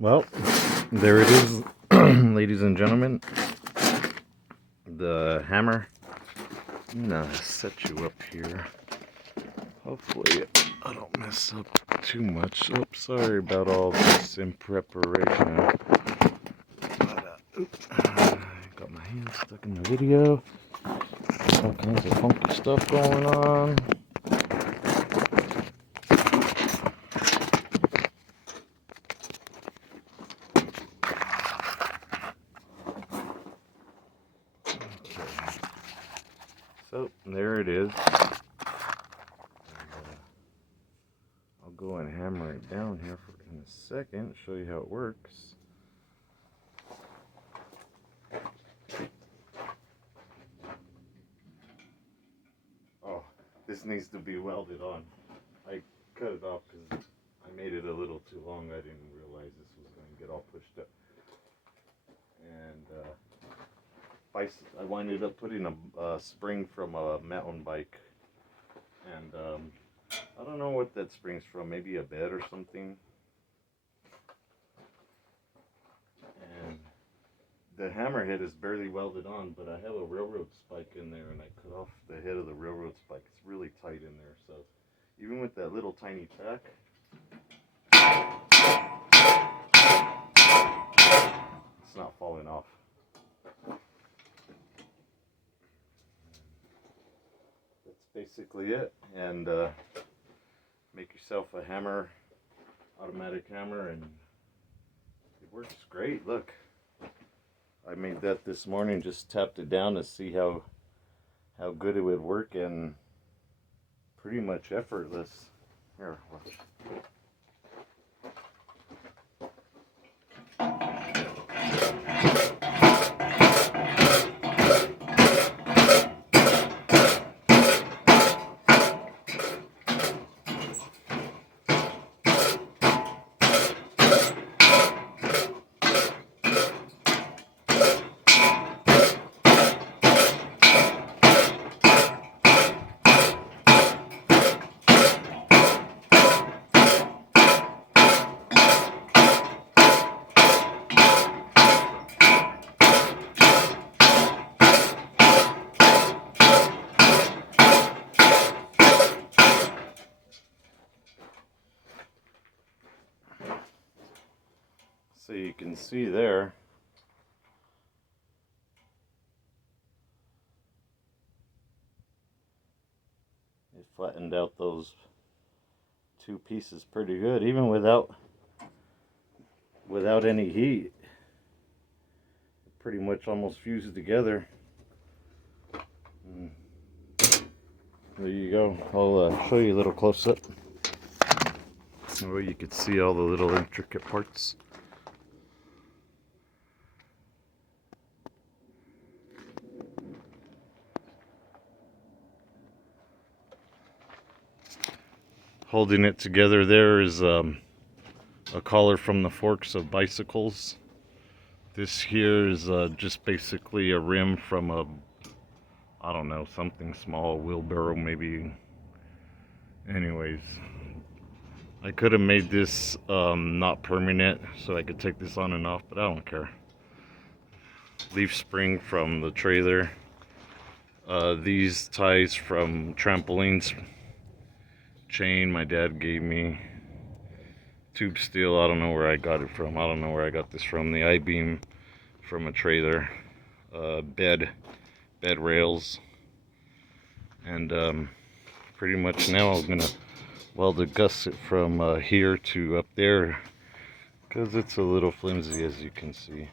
Well, there it is, ladies and gentlemen. The hammer. I'm gonna set you up here. Hopefully I don't mess up too much. Oops, sorry about all this in preparation. But, got my hands stuck in the video. All kinds of funky stuff going on. So there it is. I'll go and hammer it down here in a second, show you how it works. Oh, this needs to be welded on. I cut it off because I made it a little too long. I didn't realize this was going to get all pushed up. And I winded up putting a spring from a mountain bike. And I don't know what that spring's from. Maybe a bed or something. And the hammerhead is barely welded on, but I have a railroad spike in there, and I cut off the head of the railroad spike. It's really tight in there, so even with that little tiny tack, it's not falling off. That's basically it. And make yourself a hammer, automatic hammer, and it works great. Look, I made that this morning, just tapped it down to see how good it would work, and pretty much effortless. Here, watch. So you can see there, it flattened out those two pieces pretty good, even without any heat. It pretty much almost fused together. There you go. I'll show you a little close up where you could see all the little intricate parts. Holding it together there is a collar from the forks of bicycles. This here is just basically a rim from a, I don't know, something small, wheelbarrow maybe. Anyways, I could have made this not permanent so I could take this on and off, but I don't care. Leaf spring from the trailer. These ties from trampolines. Chain my dad gave me. Tube steel, I don't know where I got it from. I don't know where I got this from. The I-beam from a trailer. Bed rails. And pretty much now I'm gonna weld a gusset from here to up there, because it's a little flimsy, as you can see.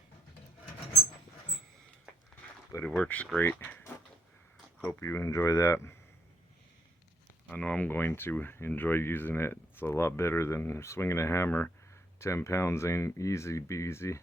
But it works great. Hope you enjoy that. I know I'm going to enjoy using it. It's a lot better than swinging a hammer. 10 pounds ain't easy beasy.